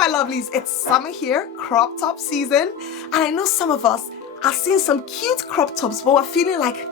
my lovelies, it's summer here, crop top season, and I know some of us are seeing some cute crop tops, but we're feeling like,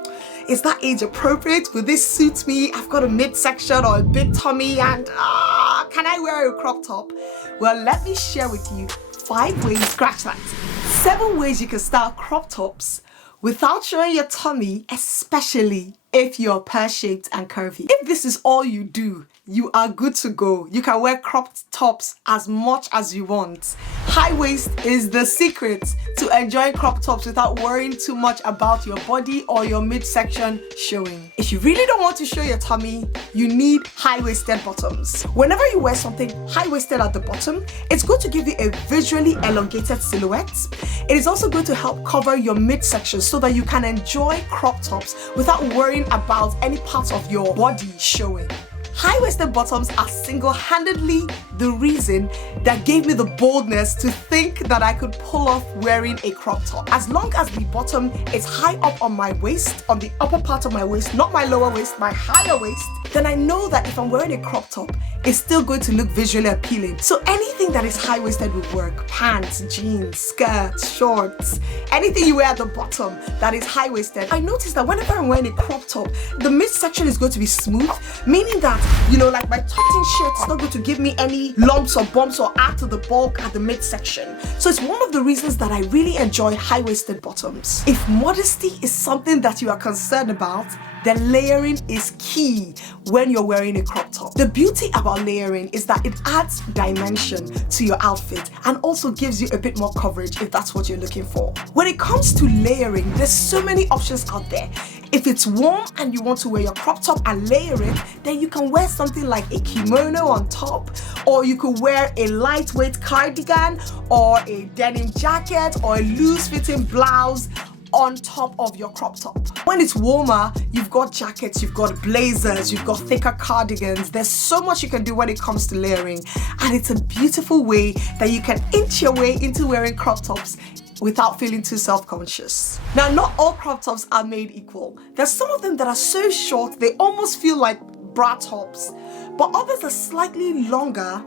is that age appropriate? Will this suit me? I've got a midsection or a big tummy and can I wear a crop top? Well, let me share with you 5 ways, scratch that, 7 ways you can style crop tops without showing your tummy, especially if you're pear-shaped and curvy. If this is all you do, you are good to go. You can wear cropped tops as much as you want. High waist is the secret to enjoying crop tops without worrying too much about your body or your midsection showing. If you really don't want to show your tummy, you need high-waisted bottoms. Whenever you wear something high-waisted at the bottom, it's going to give you a visually elongated silhouette. It is also going to help cover your midsection so that you can enjoy crop tops without worrying about any parts of your body showing. High-waisted bottoms are single-handedly the reason that gave me the boldness to think that I could pull off wearing a crop top. As long as the bottom is high up on my waist, on the upper part of my waist, not my lower waist, my higher waist, then I know that if I'm wearing a crop top, it's still going to look visually appealing. So anything that is high-waisted will work. Pants, jeans, skirts, shorts, anything you wear at the bottom that is high-waisted. I noticed that whenever I'm wearing a crop top, the midsection is going to be smooth, meaning that, like my tucked-in shirt is not going to give me any lumps or bumps or add to the bulk at the midsection. So it's one of the reasons that I really enjoy high-waisted bottoms. If modesty is something that you are concerned about, then layering is key when you're wearing a crop top. The beauty about layering is that it adds dimension to your outfit and also gives you a bit more coverage if that's what you're looking for. When it comes to layering, there's so many options out there. If it's warm and you want to wear your crop top and layer it, then you can wear something like a kimono on top, or you could wear a lightweight cardigan or a denim jacket or a loose-fitting blouse on top of your crop top. When it's warmer, you've got jackets, you've got blazers, you've got thicker cardigans. There's so much you can do when it comes to layering, and it's a beautiful way that you can inch your way into wearing crop tops without feeling too self-conscious. Now, not all crop tops are made equal. There's some of them that are so short, they almost feel like bra tops, but others are slightly longer,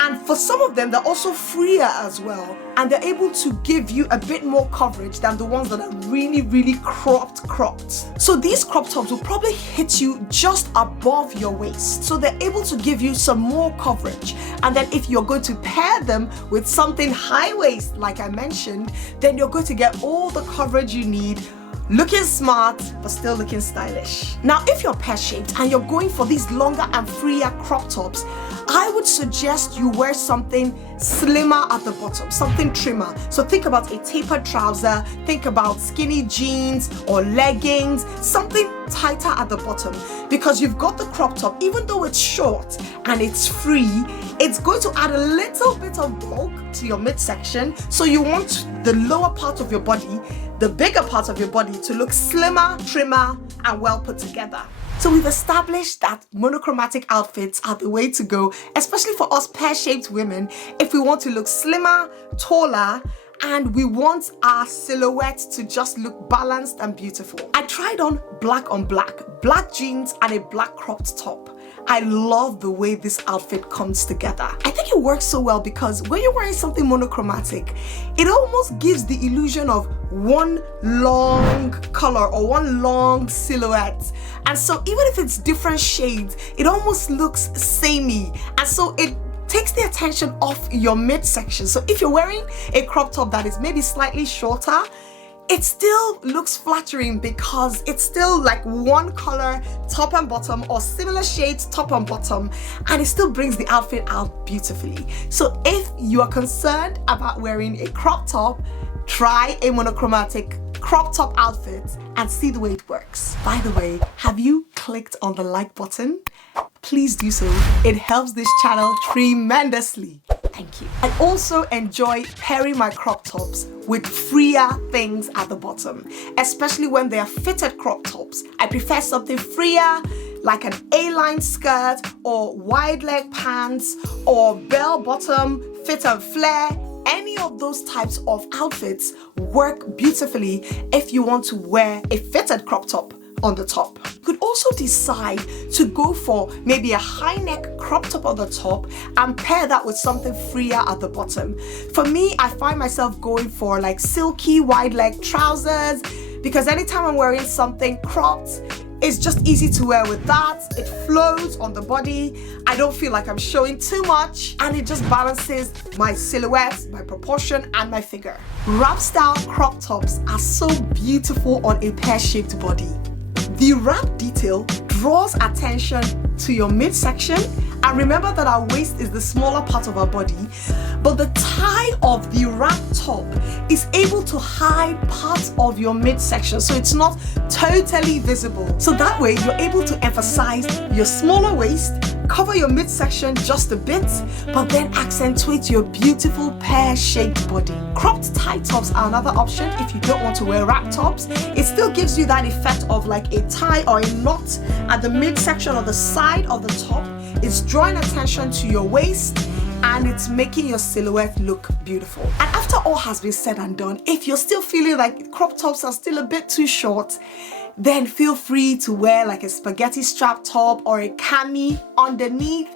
and for some of them, they're also freer as well, and they're able to give you a bit more coverage than the ones that are really, really cropped. So these crop tops will probably hit you just above your waist, so they're able to give you some more coverage. And then if you're going to pair them with something high waist, like I mentioned, then you're going to get all the coverage you need, looking smart, but still looking stylish. Now, if you're pear-shaped and you're going for these longer and freer crop tops, I would suggest you wear something slimmer at the bottom, something trimmer. So think about a tapered trouser, think about skinny jeans or leggings, something tighter at the bottom, because you've got the crop top, even though it's short and it's free, it's going to add a little bit of bulk to your midsection. So you want the lower part of your body, the bigger part of your body, to look slimmer, trimmer, and well put together. So we've established that monochromatic outfits are the way to go, especially for us pear-shaped women, if we want to look slimmer, taller, and we want our silhouette to just look balanced and beautiful. I tried on black jeans and a black cropped top. I love the way this outfit comes together. I think it works so well because when you're wearing something monochromatic, it almost gives the illusion of one long color or one long silhouette. And so even if it's different shades, it almost looks samey. And so it takes the attention off your midsection. So if you're wearing a crop top that is maybe slightly shorter, it still looks flattering because it's still like one color top and bottom, or similar shades top and bottom, and it still brings the outfit out beautifully. So if you are concerned about wearing a crop top, try a monochromatic crop top outfit and see the way it works. By the way, have you clicked on the like button? Please do so. It helps this channel tremendously. Thank you. I also enjoy pairing my crop tops with freer things at the bottom, especially when they are fitted crop tops. I prefer something freer, like an A-line skirt or wide leg pants or bell bottom fit and flare. Any of those types of outfits work beautifully if you want to wear a fitted crop top on the top. You could also decide to go for maybe a high neck crop top on the top and pair that with something freer at the bottom. For me, I find myself going for like silky wide leg trousers because anytime I'm wearing something cropped, it's just easy to wear with that. It flows on the body. I don't feel like I'm showing too much, and it just balances my silhouette, my proportion, and my figure. Wrap style crop tops are so beautiful on a pear-shaped body. The wrap detail draws attention to your midsection, and remember that our waist is the smaller part of our body, but the tie of the wrap top is able to hide parts of your midsection, so it's not totally visible. So that way you're able to emphasize your smaller waist, cover your midsection just a bit, but then accentuate your beautiful pear-shaped body. Cropped tie tops are another option if you don't want to wear wrap tops. It still gives you that effect of like a tie or a knot at the midsection or the side of the top. It's drawing attention to your waist and it's making your silhouette look beautiful. And after all has been said and done, if you're still feeling like crop tops are still a bit too short, then feel free to wear like a spaghetti strap top or a cami underneath.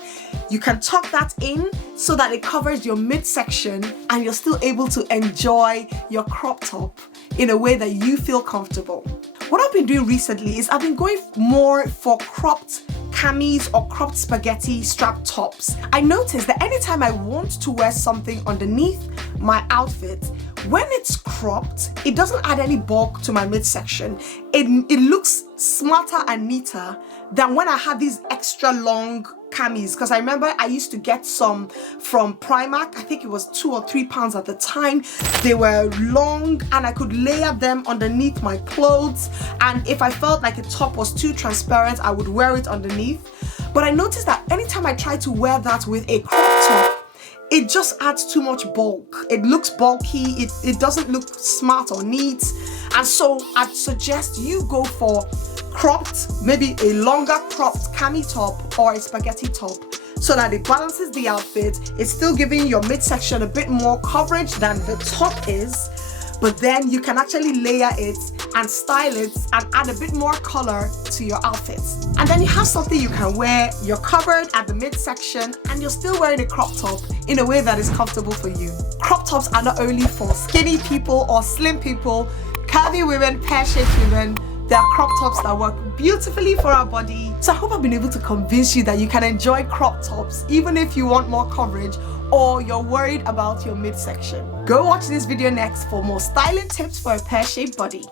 You can tuck that in so that it covers your midsection and you're still able to enjoy your crop top in a way that you feel comfortable. What I've been doing recently is I've been going more for cropped camis or cropped spaghetti strap tops. I noticed that anytime I want to wear something underneath my outfit, when it's cropped, it doesn't add any bulk to my midsection. It looks smarter and neater than when I have these extra long camis, because I remember I used to get some from Primark. I think it was £2 or £3 at the time. They were long and I could layer them underneath my clothes, and if I felt like a top was too transparent, I would wear it underneath. But I noticed that anytime I try to wear that with a crop top, it just adds too much bulk. It looks bulky, it doesn't look smart or neat. And so I'd suggest you go for cropped, maybe a longer cropped cami top or a spaghetti top, so that it balances the outfit. It's still giving your midsection a bit more coverage than the top is, but then you can actually layer it and style it and add a bit more color to your outfit. And then you have something you can wear, you're covered at the midsection and you're still wearing a crop top in a way that is comfortable for you. Crop tops are not only for skinny people or slim people, curvy women, pear-shaped women. There are crop tops that work beautifully for our body. So I hope I've been able to convince you that you can enjoy crop tops even if you want more coverage or you're worried about your midsection. Go watch this video next for more styling tips for a pear-shaped body.